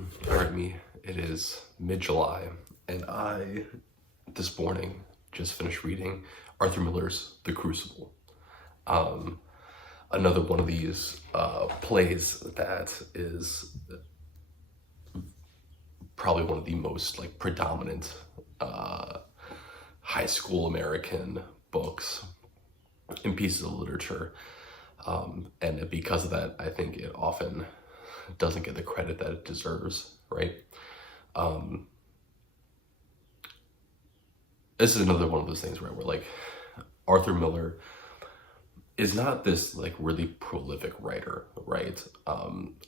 All right, it is mid-July, and I, this morning, just finished reading Arthur Miller's The Crucible. Um, Another one of these plays that is probably one of the most predominant high school American books and pieces of literature. And because of that, I think it often doesn't get the credit that it deserves, right? This is another one of those things, right, where Arthur Miller is not this really prolific writer, right?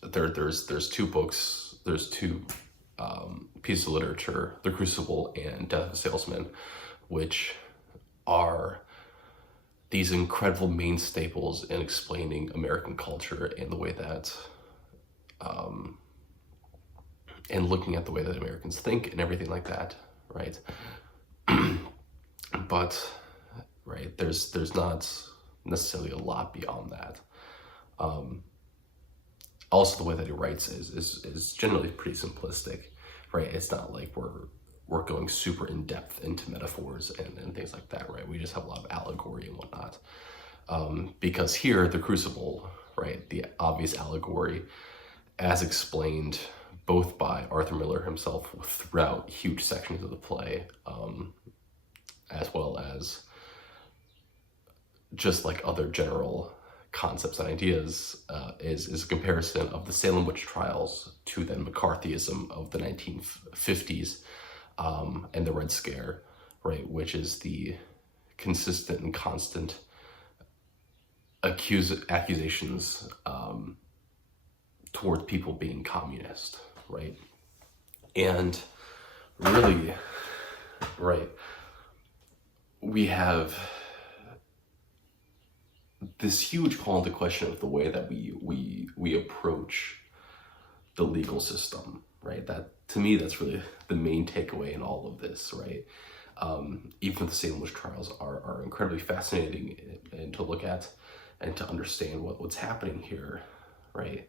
There's two books, there's two pieces of literature, The Crucible and Death of a Salesman, which are these incredible main staples in explaining American culture and the way that, and looking at the way that Americans think and everything like that, right? But, right, there's not necessarily a lot beyond that. Also, the way that he writes is generally pretty simplistic, right? It's not like we're going super in depth into metaphors and things like that, right? We just have a lot of allegory and whatnot. Because here, the Crucible, right, the obvious allegory, as explained both by Arthur Miller himself throughout huge sections of the play, as well as just other general concepts and ideas, is a comparison of the Salem witch trials to then McCarthyism of the 1950s, and the Red Scare, right, which is the consistent and constant accusations towards people being communist, right? And really, right, we have this huge call into question of the way that we approach the legal system, right? That, to me, that's really the main takeaway in all of this, right? Even the Salem witch trials are incredibly fascinating and to look at and to understand what's happening here, right?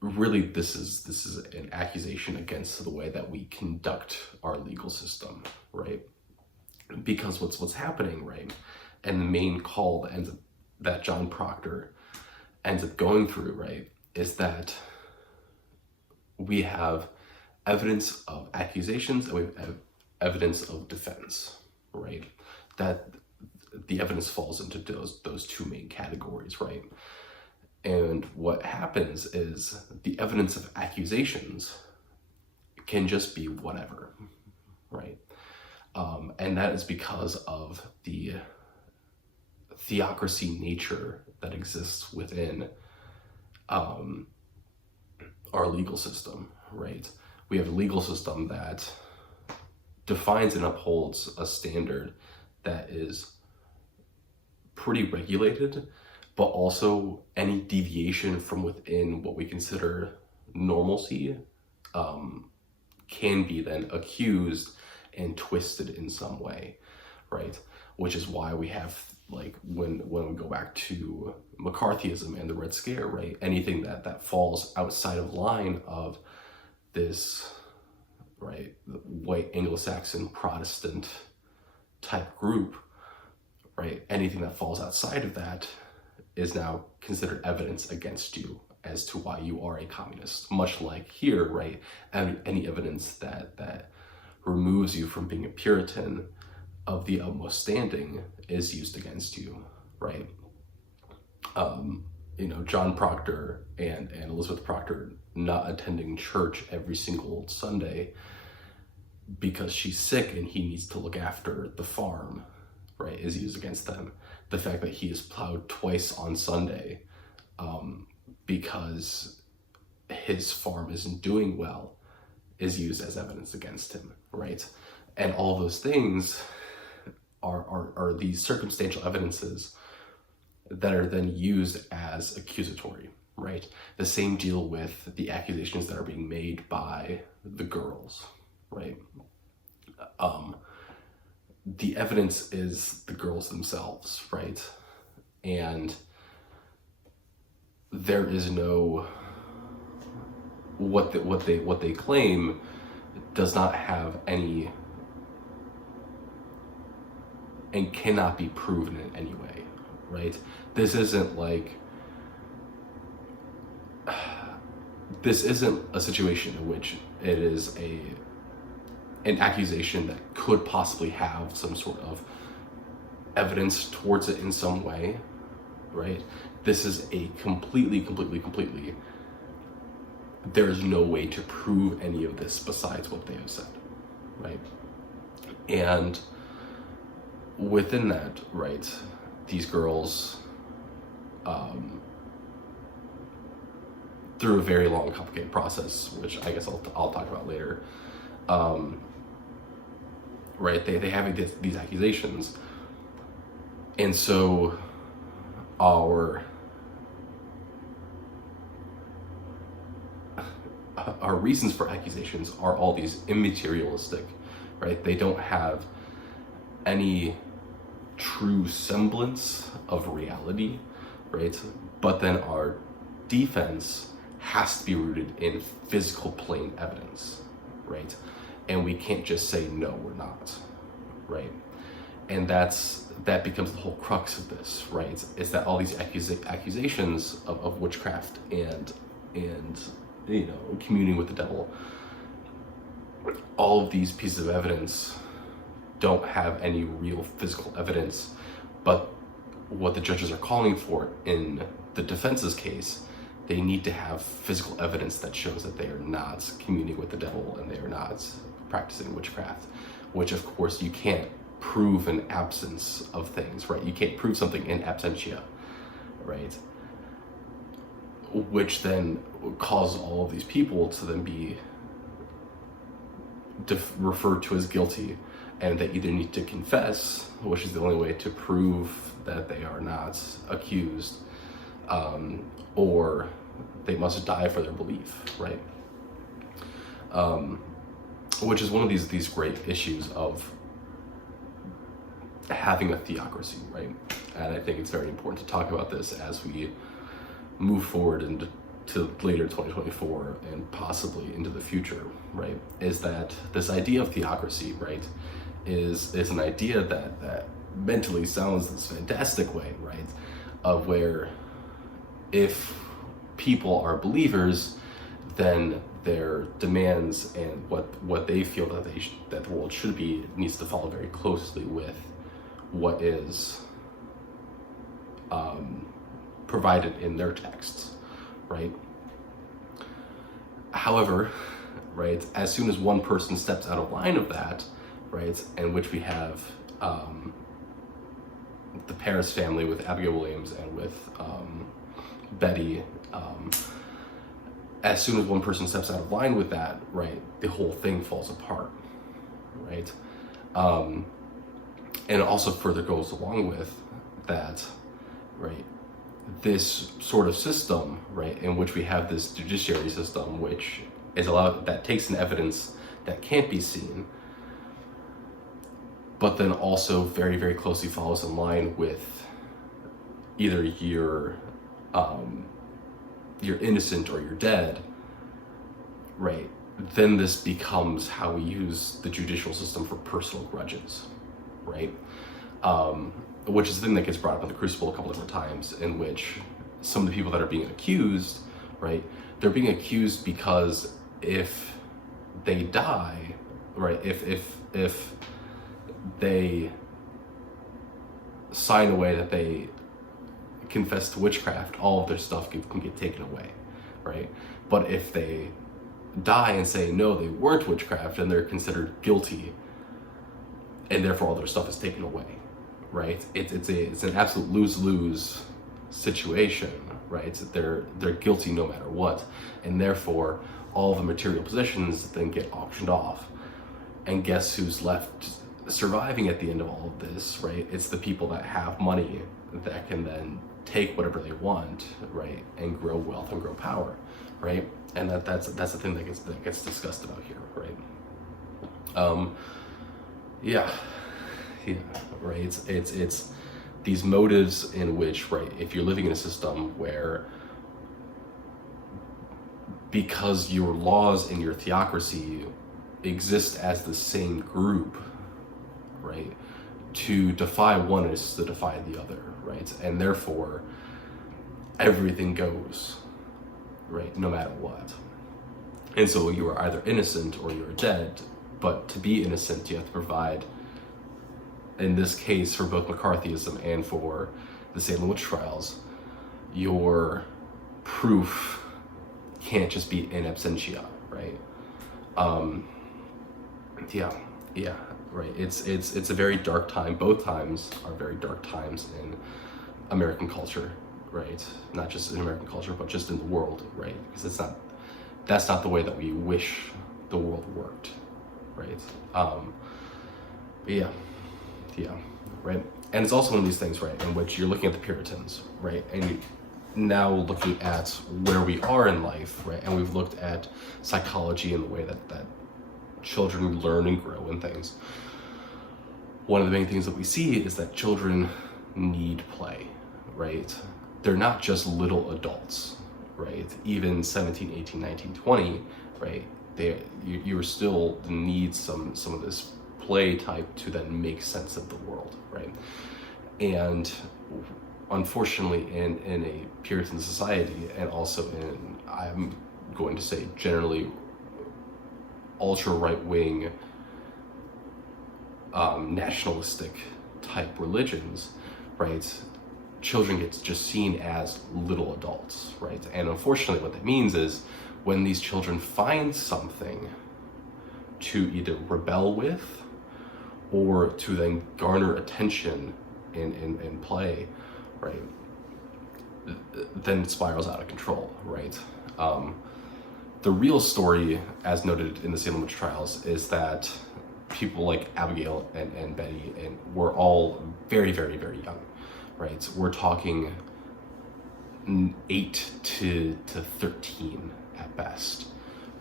Really, this is an accusation against the way that we conduct our legal system, right? Because what's happening, right? And the main call that John Proctor ends up going through, right, is that we have evidence of accusations and we have evidence of defense, right? That the evidence falls into those two main categories, right? And what happens is the evidence of accusations can just be whatever, right? And that is because of the theocracy nature that exists within our legal system, right? We have a legal system that defines and upholds a standard that is pretty regulated, but also any deviation from within what we consider normalcy can be then accused and twisted in some way, right? Which is why we have, when we go back to McCarthyism and the Red Scare, right? Anything that falls outside of line of this, right, white Anglo-Saxon Protestant type group, right? Anything that falls outside of that is now considered evidence against you as to why you are a communist. Much like here, right? Any evidence that removes you from being a Puritan of the utmost standing is used against you, right? John Proctor and Elizabeth Proctor not attending church every single Sunday because she's sick and he needs to look after the farm, right, is used against them. The fact that he is plowed twice on Sunday because his farm isn't doing well is used as evidence against him, right? And all those things are these circumstantial evidences that are then used as accusatory, right? The same deal with the accusations that are being made by the girls, right? The evidence is the girls themselves, right? And there is no what they claim does not have any and cannot be proven in any way, right? This isn't like this isn't a situation in which it is an accusation that could possibly have some sort of evidence towards it in some way, right? This is a completely, there is no way to prove any of this besides what they have said, right? And within that, right, these girls, through a very long, complicated process, which I guess I'll talk about later, right, they have these accusations, and so our reasons for accusations are all these immaterialistic, right? They don't have any true semblance of reality, right? But then our defense has to be rooted in physical plain evidence, right? And we can't just say, no, we're not, right? And that becomes the whole crux of this, right? Is that all these accusations of witchcraft and you know, communing with the devil, all of these pieces of evidence don't have any real physical evidence, but what the judges are calling for in the defense's case, they need to have physical evidence that shows that they are not communing with the devil and they are not practicing witchcraft, which of course you can't prove an absence of things, right? You can't prove something in absentia, right? Which then causes all of these people to then be referred to as guilty, and they either need to confess, which is the only way to prove that they are not accused, or they must die for their belief, right? Which is one of these great issues of having a theocracy, right? And I think it's very important to talk about this as we move forward into later 2024 and possibly into the future, right? Is that this idea of theocracy, right, is an idea that mentally sounds this fantastic way, right? Of where if people are believers, then their demands and what they feel that the world should be needs to follow very closely with what is provided in their texts, right? However, right, as soon as one person steps out of line of that, right, in which we have the Paris family with Abigail Williams and with Betty, as soon as one person steps out of line with that, right, the whole thing falls apart, right? And it also further goes along with that, right, this sort of system, right, in which we have this judiciary system, which is that takes an evidence that can't be seen, but then also very, very closely follows in line with either you're innocent or you're dead, right? Then this becomes how we use the judicial system for personal grudges, right? Which is the thing that gets brought up in the Crucible a couple different times, in which some of the people that are being accused, right, they're being accused because if they die, right, if they sign away that they confess to witchcraft, all of their stuff can get taken away, right? But if they die and say, no, they weren't witchcraft, and they're considered guilty, and therefore all their stuff is taken away, right? It's an absolute lose-lose situation, right? They're guilty no matter what, and therefore all the material possessions then get auctioned off. And guess who's left surviving at the end of all of this, right? It's the people that have money that can then take whatever they want, right, and grow wealth and grow power, right? And that's the thing that gets discussed about here, right? Yeah, right. It's these motives in which, right, if you're living in a system where because your laws and your theocracy exist as the same group, right? To defy one is to defy the other, right? And therefore, everything goes, right? No matter what. And so you are either innocent or you're dead, but to be innocent, you have to provide, in this case, for both McCarthyism and for the Salem witch trials, your proof can't just be in absentia, right? Yeah, right. It's a very dark time. Both times are very dark times in American culture, right? Not just in American culture, but just in the world, right? Because that's not the way that we wish the world worked, right? Yeah, right. And it's also one of these things, right, in which you're looking at the Puritans, right, and now looking at where we are in life, right, and we've looked at psychology and the way that children learn and grow and things. One of the main things that we see is that children need play, right? They're not just little adults, right? Even 17, 18, 19, 20, right? You still need some of this play type to then make sense of the world, right? And unfortunately, in a Puritan society, and also in, I'm going to say generally, ultra right-wing, nationalistic type religions, right? Children get just seen as little adults, right? And unfortunately, what that means is when these children find something to either rebel with or to then garner attention in play, right, then it spirals out of control, right? The real story, as noted in the Salem witch trials, is that people like Abigail and Betty were all very, very, very young, right? We're talking 8 to 13 at best,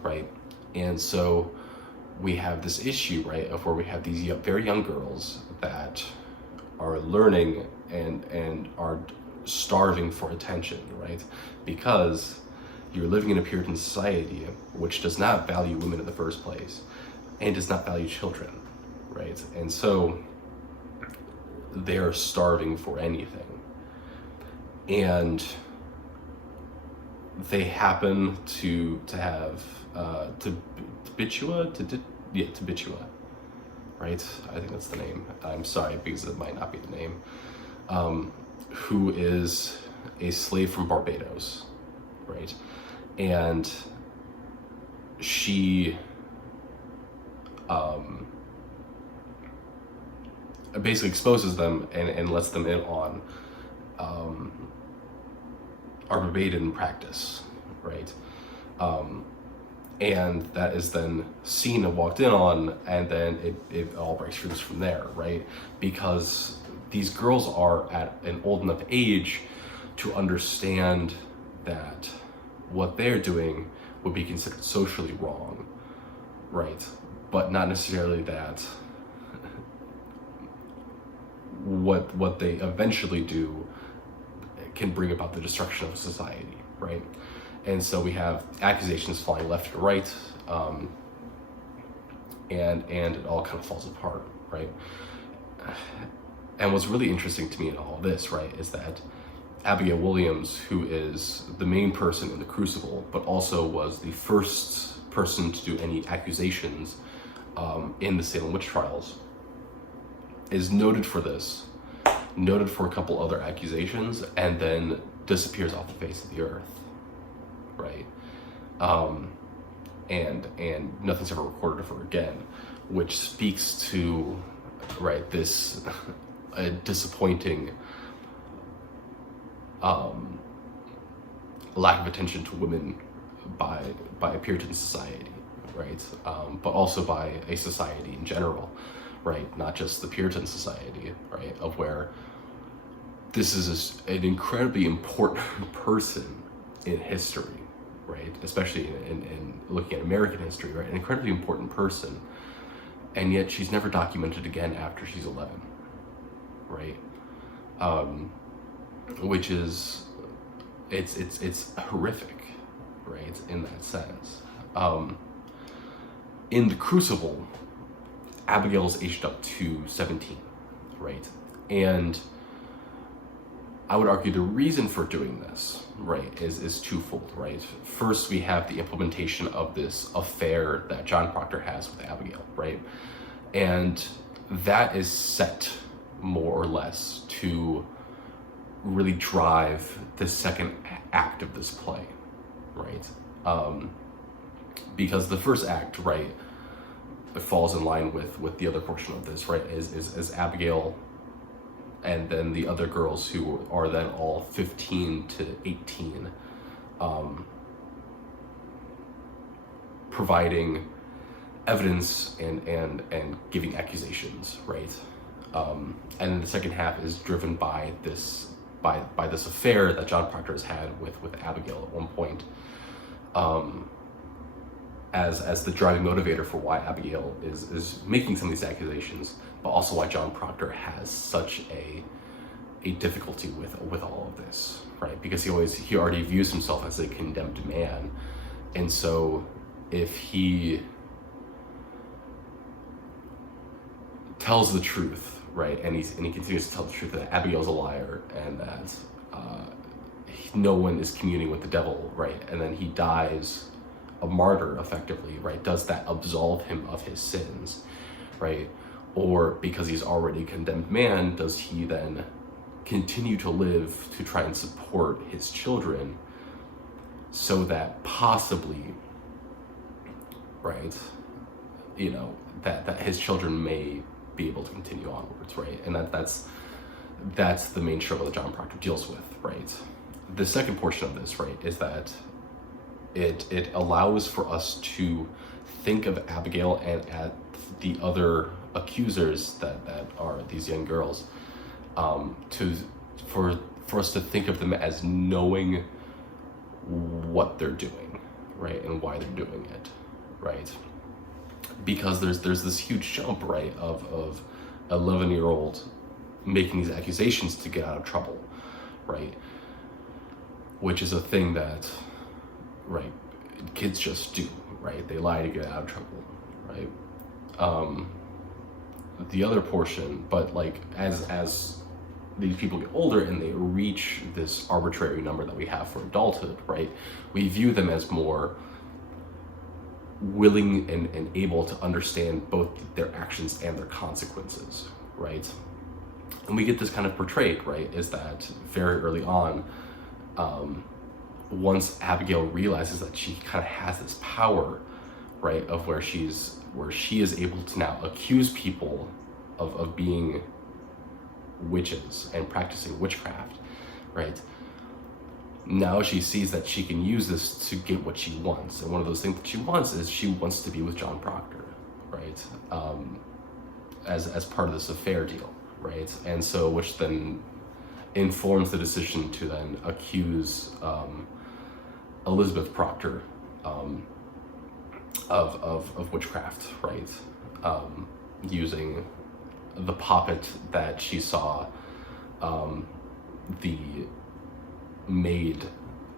right? And so we have this issue, right, of where we have these very young girls that are learning and are starving for attention, right? Because you're living in a Puritan society which does not value women in the first place and does not value children, right? And so they're starving for anything. And they happen to have Tibitua, right? I think that's the name. I'm sorry, because it might not be the name. Who is a slave from Barbados, right? And she basically exposes them and lets them in on our Barbadian practice, right? And that is then seen and walked in on, and then it all breaks loose from there, right? Because these girls are at an old enough age to understand that what they're doing would be considered socially wrong, right? But not necessarily that what they eventually do can bring about the destruction of society, right? And so we have accusations flying left and right, and it all kind of falls apart, right? And what's really interesting to me in all of this, right, is that Abigail Williams, who is the main person in the Crucible, but also was the first person to do any accusations in the Salem witch trials, is noted for this, noted for a couple other accusations, and then disappears off the face of the earth, right? And nothing's ever recorded of her again, which speaks to, right, this disappointing lack of attention to women by a Puritan society, right? But also by a society in general, right? Not just the Puritan society, right? Of where this is an incredibly important person in history, right? Especially in looking at American history, right? An incredibly important person, and yet she's never documented again after she's 11, right? Which is, it's horrific, right, in that sense. In the Crucible, Abigail's aged up to 17, right? And I would argue the reason for doing this, right, is twofold, right? First, we have the implementation of this affair that John Proctor has with Abigail, right? And that is set more or less to really drive the second act of this play, right? Because the first act, right, it falls in line with the other portion of this, right, is Abigail and then the other girls who are then all 15 to 18, providing evidence and giving accusations, right? And then the second half is driven by this affair that John Proctor has had with Abigail at one point, as the driving motivator for why Abigail is making some of these accusations, but also why John Proctor has such a difficulty with all of this, right? Because he already views himself as a condemned man, and so if he tells the truth, right, and he continues to tell the truth that Abigail's a liar and that no one is communing with the devil, right, and then he dies a martyr effectively, right, does that absolve him of his sins, right? Or because he's already a condemned man, does he then continue to live to try and support his children so that possibly, right, you know, that his children may be able to continue onwards, right? And that's the main struggle that John Proctor deals with, right? The second portion of this, right, is that it allows for us to think of Abigail and at the other accusers that are these young girls, for us to think of them as knowing what they're doing, right, and why they're doing it, right? Because there's this huge jump, right, of 11-year-old making these accusations to get out of trouble, right, which is a thing that, right, kids just do, right? They lie to get out of trouble, right? The other portion, but like as these people get older and they reach this arbitrary number that we have for adulthood, right, we view them as more willing and able to understand both their actions and their consequences, right? And we get this kind of portrayed, right, is that very early on, once Abigail realizes that she kind of has this power, right, of where she is able to now accuse people of being witches and practicing witchcraft, right? Now she sees that she can use this to get what she wants, and one of those things that she wants is she wants to be with John Proctor, right? As part of this affair deal, right? And so, which then informs the decision to then accuse Elizabeth Proctor of witchcraft, right? Using the poppet that she saw the maid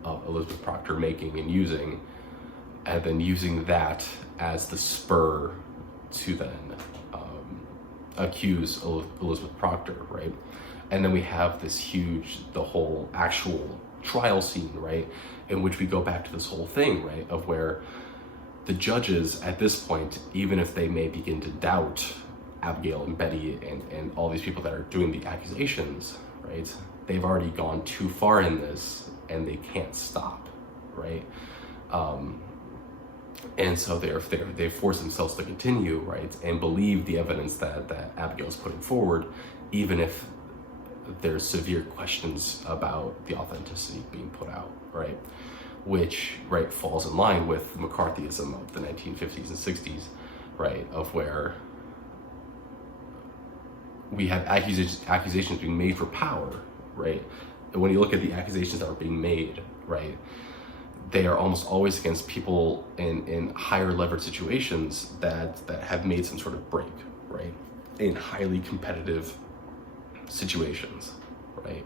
of Elizabeth Proctor making and using, and then using that as the spur to then accuse Elizabeth Proctor, right? And then we have this the whole actual trial scene, right, in which we go back to this whole thing, right, of where the judges at this point, even if they may begin to doubt Abigail and Betty and all these people that are doing the accusations, right, they've already gone too far in this and they can't stop, right? And so they force themselves to continue, right, and believe the evidence that Abigail is putting forward, even if there's severe questions about the authenticity being put out, right? Which, right, falls in line with McCarthyism of the 1950s and 60s, right, of where we have accusations being made for power, right? And when you look at the accusations that are being made, right, they are almost always against people in higher levered situations that have made some sort of break, right, in highly competitive situations, right?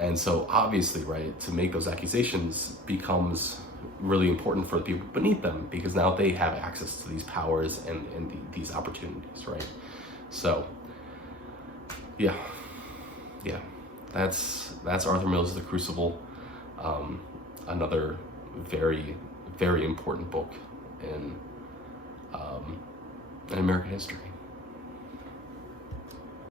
And so obviously, right, to make those accusations becomes really important for the people beneath them, because now they have access to these powers and these opportunities, right? So yeah, that's Arthur Miller's The Crucible. Another very, very important book in American history.